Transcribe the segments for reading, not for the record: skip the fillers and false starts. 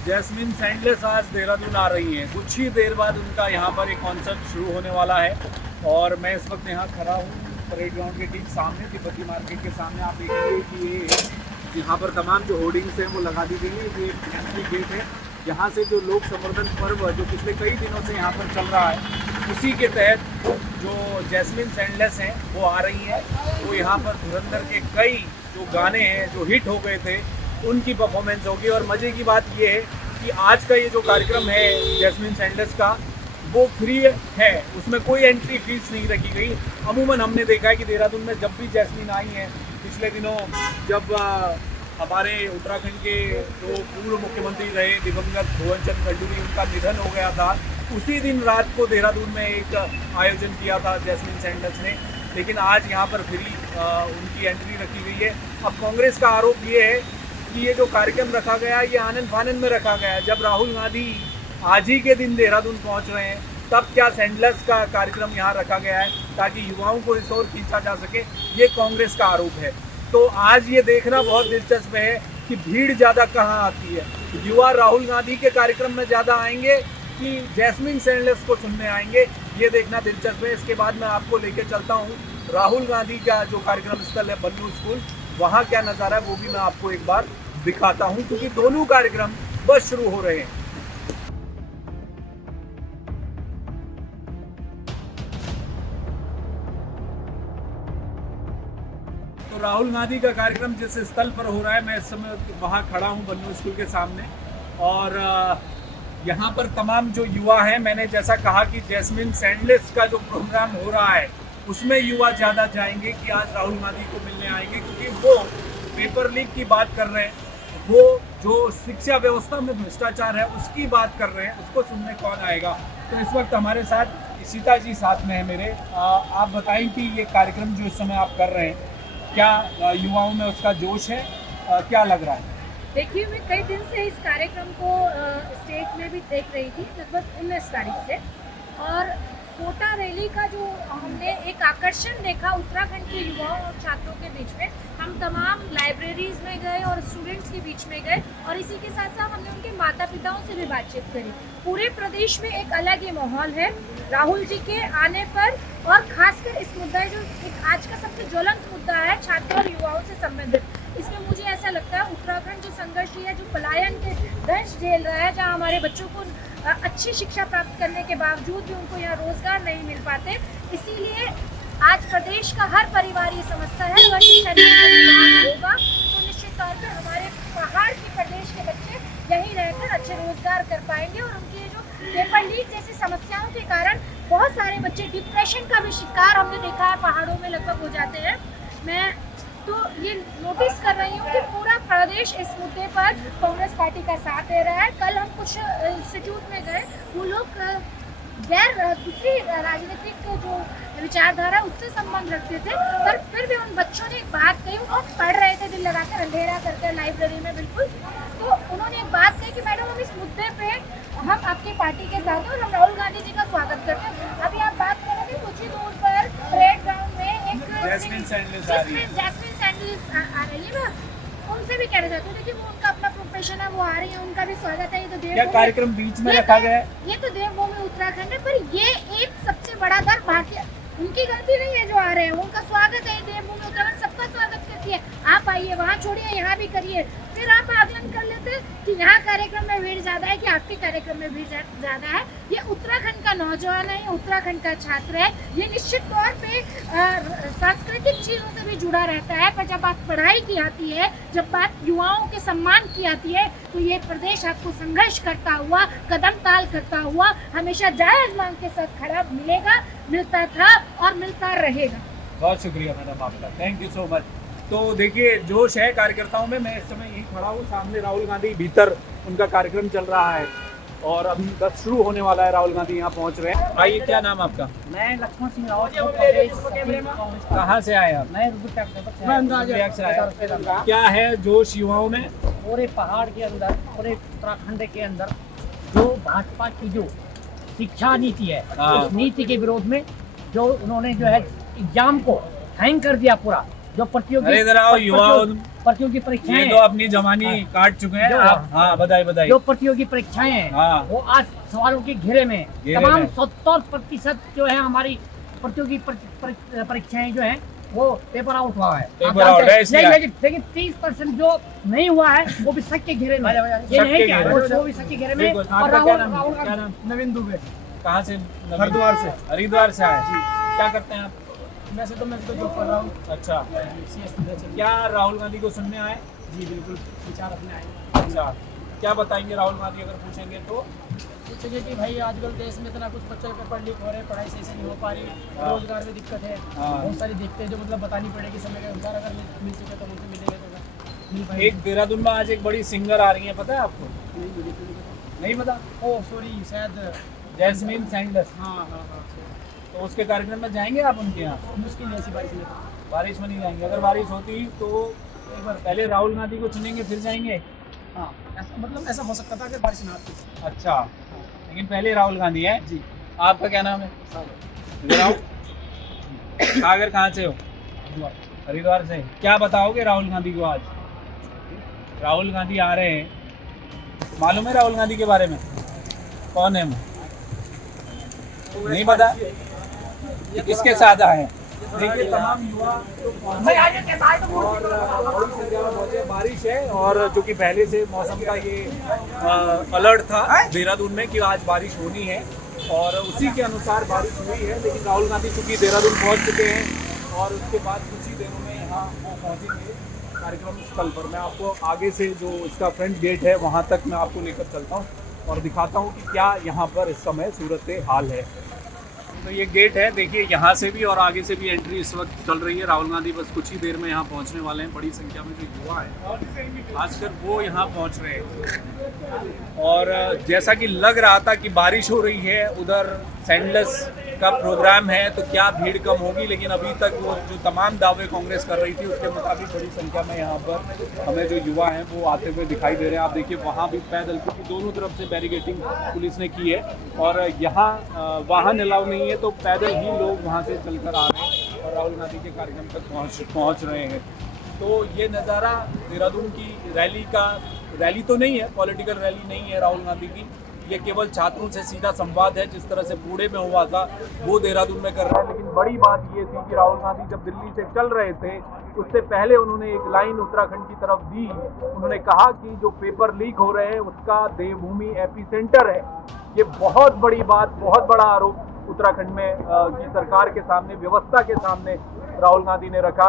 Jasmine सैंडलेस आज देहरादून आ रही हैं। कुछ ही देर बाद उनका यहाँ पर एक कॉन्सर्ट शुरू होने वाला है और मैं इस वक्त यहाँ खड़ा हूँ परेड ग्राउंड के ठीक सामने, तिब्बती मार्केट के सामने। आप देखिए कि ये यहाँ पर तमाम जो होर्डिंग्स हैं वो लगा दी गई है। ये एंट्री गेट है जहाँ से जो लोक संवर्धन पर्व जो पिछले कई दिनों से यहाँ पर चल रहा है, उसी के तहत जो जैस्मिन सैंडलेस हैं वो आ रही हैं। वो यहाँ पर धुरंधर के कई जो गाने हैं जो हिट हो गए थे उनकी परफॉर्मेंस होगी। और मज़े की बात ये है कि आज का ये जो कार्यक्रम है जैस्मिन सैंडलेस का, वो फ्री है, उसमें कोई एंट्री फीस नहीं रखी गई। अमूमन हमने देखा है कि देहरादून में जब भी जैस्मिन आई हैं, पिछले दिनों जब हमारे उत्तराखंड के जो पूर्व मुख्यमंत्री रहे दिवंगत भुवन चंद खंडूरी, उनका निधन हो गया था, उसी दिन रात को देहरादून में एक आयोजन किया था जैस्मिन सैंडल्स ने। लेकिन आज यहाँ पर फ्री उनकी एंट्री रखी गई है। अब कांग्रेस का आरोप ये है कि ये जो कार्यक्रम रखा गया ये आनंद फानंद में रखा गया है। जब राहुल गांधी आज ही के दिन देहरादून पहुँच रहे हैं, तब क्या सैंडल्स का कार्यक्रम यहाँ रखा गया है ताकि युवाओं को इस ओर खींचा जा सके, ये कांग्रेस का आरोप है। तो आज ये देखना बहुत दिलचस्प है कि भीड़ ज़्यादा कहाँ आती है। युवा राहुल गांधी के कार्यक्रम में ज़्यादा आएंगे कि जैस्मिन सैंडल्स को सुनने आएंगे, ये देखना दिलचस्प है। इसके बाद मैं आपको लेके चलता हूँ राहुल गांधी का जो कार्यक्रम स्थल है बन्नू स्कूल, वहाँ क्या नज़ारा है वो भी मैं आपको एक बार दिखाता हूँ, क्योंकि दोनों कार्यक्रम बस शुरू हो रहे हैं। तो राहुल गांधी का कार्यक्रम जिस स्थल पर हो रहा है, मैं इस समय वहाँ खड़ा हूँ बन्नू स्कूल के सामने। और यहाँ पर तमाम जो युवा हैं, मैंने जैसा कहा कि जैस्मिन सैंडलेस का जो प्रोग्राम हो रहा है उसमें युवा ज़्यादा जाएंगे कि आज राहुल गांधी को मिलने आएंगे, क्योंकि वो पेपर लीक की बात कर रहे हैं, वो जो शिक्षा व्यवस्था में भ्रष्टाचार है उसकी बात कर रहे हैं, उसको सुनने कौन आएगा। तो इस वक्त हमारे साथ सीता जी साथ में है मेरे। आप बताएं कि ये कार्यक्रम जो इस समय आप कर रहे हैं, क्या युवाओं में उसका जोश है, क्या लग रहा है? देखिए, मैं कई दिन से इस कार्यक्रम को स्टेट में भी देख रही थी, लगभग 19 तारीख से। और कोटा रैली का जो हमने एक आकर्षण देखा उत्तराखंड के युवाओं और छात्रों के बीच में, हम तमाम लाइब्रेरीज में गए और स्टूडेंट्स के बीच में गए, और इसी के साथ साथ हमने उनके माता पिताओं से भी बातचीत करी। पूरे प्रदेश में एक अलग ही माहौल है राहुल जी के आने पर, और खासकर इस मुद्दा जो एक आज का सबसे ज्वलंत मुद्दा है छात्रों और युवाओं से संबंधित, इसमें मुझे ऐसा लगता है उत्तराखंड जो संघर्ष है, जो पलायन के दंश झेल रहा है, जहाँ हमारे बच्चों को अच्छी शिक्षा प्राप्त करने के बावजूद भी उनको यहाँ रोजगार नहीं मिल पाते, इसीलिए आज प्रदेश का हर परिवार ये समझता है अगर होगा तो निश्चित तौर पर हमारे पहाड़ के प्रदेश के बच्चे यहीं रहकर अच्छे रोजगार कर पाएंगे। और उनके जो पेपर लीक जैसी समस्याओं के कारण बहुत सारे बच्चे डिप्रेशन का भी शिकार हमने देखा है, पहाड़ों में लगभग हो जाते हैं। मैं तो ये नोटिस कर रही हूँ कि पूरा प्रदेश इस मुद्दे पर कांग्रेस पार्टी का साथ दे रहा है। कल हम कुछ इंस्टीट्यूट में गए, वो लोग गैर दूसरी राजनीतिक जो विचारधारा उससे संबंध रखते थे, पर फिर भी उन बच्चों ने एक बात कही, वो पढ़ रहे थे दिल लगाकर, अंधेरा करके लाइब्रेरी में बिल्कुल, तो उन्होंने एक बात कही कि मैडम हम इस मुद्दे पे हम आपकी पार्टी के साथ हैं और हम राहुल गांधी जी का स्वागत करते हैं। अभी आप बात करोगे कुछ ही दूर पर परेड ग्राउंड में एक जैस्मिन सैंडल्स आ रही है, मैं उनसे भी कहना चाहती हूँ, देखिए वो उनका अपना प्रोफेशन है, वो आ रही है, उनका भी स्वागत है। ये तो देवभूमि कार्यक्रम बीच में रखा गया है, ये तो देवभूमि उत्तराखंड है, पर ये एक सबसे बड़ा दर भारतीय, उनकी गलती नहीं है जो आ रहे हैं, उनका स्वागत है। देवभूमि उत्तराखंड सबका स्वागत करती है, आप आइए, वहाँ छोड़िए यहाँ भी करिए। फिर आप आकलन कर लेते कि यहाँ कार्यक्रम में भीड़ ज्यादा है कि आपके कार्यक्रम में भीड़ ज्यादा है। ये उत्तराखंड का नौजवान है, ये उत्तराखंड का छात्र है, ये निश्चित तौर पे सांस्कृतिक चीजों से भी जुड़ा रहता है, पर जब बात पढ़ाई की आती है, जब बात युवाओं के सम्मान की आती है, तो ये प्रदेश आपको संघर्ष करता हुआ, कदम ताल करता हुआ, हमेशा जायज मांग के साथ खड़ा मिलेगा, मिलता था और मिलता रहेगा। बहुत शुक्रिया मैडम आपका, थैंक यू सो मच। तो देखिए जोश है कार्यकर्ताओं में। मैं इस समय यही खड़ा हूँ, सामने राहुल गांधी भीतर उनका कार्यक्रम चल रहा है और अभी बस शुरू होने वाला है, राहुल गांधी यहाँ पहुँच रहे हैं। आइए, क्या नाम आपका? मैं लक्ष्मण सिंह रावत, कहाँ से आए आप? मैं से आए। क्या है जोश युवाओं में? पूरे पहाड़ के अंदर, पूरे उत्तराखंड के अंदर जो भाजपा की जो शिक्षा नीति है, उस नीति के विरोध में जो उन्होंने जो है एग्जाम को हैंग कर दिया पूरा, जो अरे इधर आओ युवा, प्रतियोगी ये परीक्षाएं तो अपनी जवानी काट चुके हैं जो- आप। हाँ बताइए जो प्रतियोगी परीक्षाएं हैं हाँ। वो आज सवालों के घेरे में तमाम 70% जो है हमारी प्रतियोगी परीक्षाएं जो है वो पेपर आउट हुआ है। पेपर आप जानते आउट है हैं। इसलिए। लेकिन 30% जो नहीं हुआ है वो भी शक के घेरे में। ये शक के नहीं क्या घेरे में। वो भी शक के घेरे में। बिल्कुल। और आपका क्या राहुल नाम? राहुल क्या नाम? नवीन दुबे। कहाँ से? हरिद्वार से। हरिद्वार से आए क्या करते हैं आप? वैसे तो मैं तो जॉब कर रहा हूँ। अच्छा, क्या राहुल गांधी को सुनने आए? जी बिल्कुल, विचार अपने आए। अच्छा, क्या बताएंगे राहुल गांधी अगर पूछेंगे तो? पूछेंगे कि भाई आजकल देश में इतना कुछ बच्चों के पेपर लीक हो रहे हैं, पढ़ाई सही से नहीं हो पा रही, हाँ। रोजगार में दिक्कत है, हाँ। बहुत सारी दिक्कतें जो मतलब बतानी पड़ेगी। समय के अनुसार अगर मिल सके तो मुझसे मिलेगा तो मिल पाएगी। एक देहरादून में आज एक बड़ी सिंगर आ रही है, पता है आपको? नहीं पता? ओह सॉरी, शायद जैस्मीन सैंडलर्स। हाँ, तो उसके कार्यक्रम में जाएंगे आप उनके यहाँ? मुश्किल है ऐसी बारिश में। बारिश में नहीं जाएंगे। अगर बारिश होती तो एक बार पहले राहुल गांधी को चुनेंगे फिर जाएंगे। हाँ, मतलब ऐसा हो सकता था अगर बारिश ना आती। अच्छा, लेकिन पहले राहुल गांधी है जी। आपका क्या नाम है? इधर आओ। सागर कहाँ से हो? हरिद्वार से। क्या बताओगे राहुल गांधी को आज? राहुल गांधी आ रहे हैं, मालूम है राहुल गांधी के बारे में? कौन है वो? नहीं पता? ये किसके साथ आए? देखिए तमाम युवा तो पहुंचे और बड़ी संख्या में पहुंचे। बारिश है और चूंकि पहले से मौसम का ये अलर्ट था देहरादून में कि आज बारिश होनी है और उसी के अनुसार बारिश हुई है। लेकिन राहुल गांधी चूंकि देहरादून पहुंच चुके हैं और उसके बाद कुछ ही देरों में यहाँ वो पहुंचेंगे कार्यक्रम स्थल पर। मैं आपको आगे से जो इसका फ्रंट गेट है वहाँ तक मैं आपको लेकर चलता हूँ और दिखाता हूँ कि क्या यहाँ पर इस समय सूरत हाल है। तो ये गेट है, देखिए यहाँ से भी और आगे से भी एंट्री इस वक्त चल रही है। राहुल गांधी बस कुछ ही देर में यहाँ पहुँचने वाले हैं। बड़ी संख्या में जो युवा है खासकर वो यहाँ पहुँच रहे हैं और जैसा कि लग रहा था कि बारिश हो रही है, उधर सैंडलर्स का प्रोग्राम है तो क्या भीड़ कम होगी, लेकिन अभी तक वो जो तमाम दावे कांग्रेस कर रही थी उसके मुताबिक बड़ी संख्या में यहाँ पर हमें जो युवा हैं वो आते हुए दिखाई दे रहे हैं। आप देखिए वहाँ भी पैदल, क्योंकि दोनों तरफ से बैरिकेटिंग पुलिस ने की है और यहाँ वाहन अलाउ नहीं है तो पैदल ही लोग वहाँ से चलकर आ रहे हैं और राहुल गांधी के कार्यक्रम तक पहुँच रहे हैं। तो ये नज़ारा देहरादून की रैली तो नहीं है, पॉलिटिकल रैली नहीं है राहुल गांधी की, ये केवल छात्रों से सीधा संवाद है। जिस तरह से पुणे में हुआ था वो देहरादून में कर रहा है। लेकिन बड़ी बात ये थी कि राहुल गांधी जब दिल्ली से चल रहे थे उससे पहले उन्होंने एक लाइन उत्तराखंड की तरफ दी। उन्होंने कहा कि जो पेपर लीक हो रहे हैं उसका देवभूमि एपिसेंटर है। ये बहुत बड़ी बात, बहुत बड़ा आरोप उत्तराखंड में की सरकार के सामने, व्यवस्था के सामने राहुल गांधी ने रखा।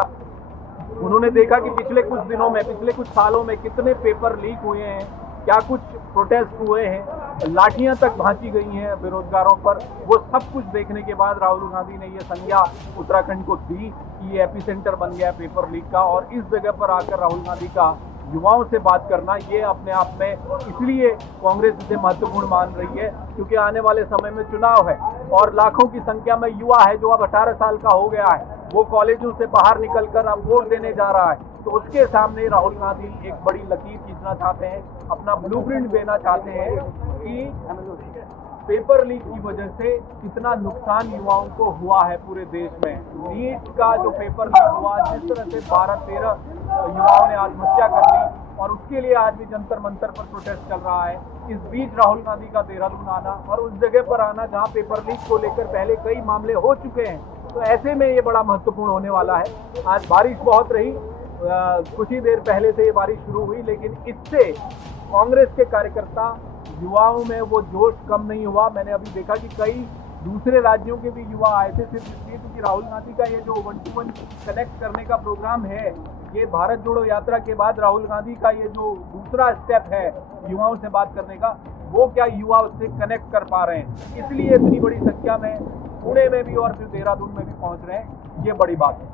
उन्होंने देखा कि पिछले कुछ दिनों में, पिछले कुछ सालों में कितने पेपर लीक हुए हैं, क्या कुछ प्रोटेस्ट हुए हैं, लाठियां तक भांची गई हैं बेरोजगारों पर। वो सब कुछ देखने के बाद राहुल गांधी ने ये संज्ञा उत्तराखंड को दी कि ये एपिसेंटर बन गया पेपर लीक का। और इस जगह पर आकर राहुल गांधी का युवाओं से बात करना ये अपने आप में इसलिए कांग्रेस इसे महत्वपूर्ण मान रही है क्योंकि आने वाले समय में चुनाव है और लाखों की संख्या में युवा है जो अब 18 साल का हो गया है, वो कॉलेजों से बाहर निकलकर अब वोट देने जा रहा है। तो उसके सामने राहुल गांधी एक बड़ी लकीर खींचना चाहते हैं, अपना ब्लूप्रिंट देना चाहते हैं कि पेपर लीक की वजह से कितना नुकसान युवाओं को हुआ है पूरे देश में। नीट का जो पेपर लीक हुआ, जिस तरह से 12-13 युवाओं ने आत्महत्या कर ली और उसके लिए आज भी जंतर मंतर पर प्रोटेस्ट चल रहा है। इस बीच राहुल गांधी का देहरादून आना और उस जगह पर आना जहां पेपर लीक को लेकर पहले कई मामले हो चुके हैं, तो ऐसे में ये बड़ा महत्वपूर्ण होने वाला है। आज बारिश बहुत रही, कुछ ही देर पहले से ये बारिश शुरू हुई, लेकिन इससे कांग्रेस के कार्यकर्ता, युवाओं में वो जोश कम नहीं हुआ। मैंने अभी देखा कि कई दूसरे राज्यों के भी युवा आए थे सिर्फ इसलिए क्योंकि राहुल गांधी का ये जो 1-to-1 कनेक्ट करने का प्रोग्राम है, ये भारत जोड़ो यात्रा के बाद राहुल गांधी का ये जो दूसरा स्टेप है युवाओं से बात करने का, वो क्या युवा उससे कनेक्ट कर पा रहे हैं, इसलिए इतनी बड़ी संख्या में पुणे में भी और फिर देहरादून में भी पहुंच रहे हैं। ये बड़ी बात है।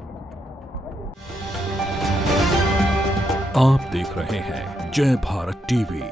आप देख रहे हैं जय भारत टीवी।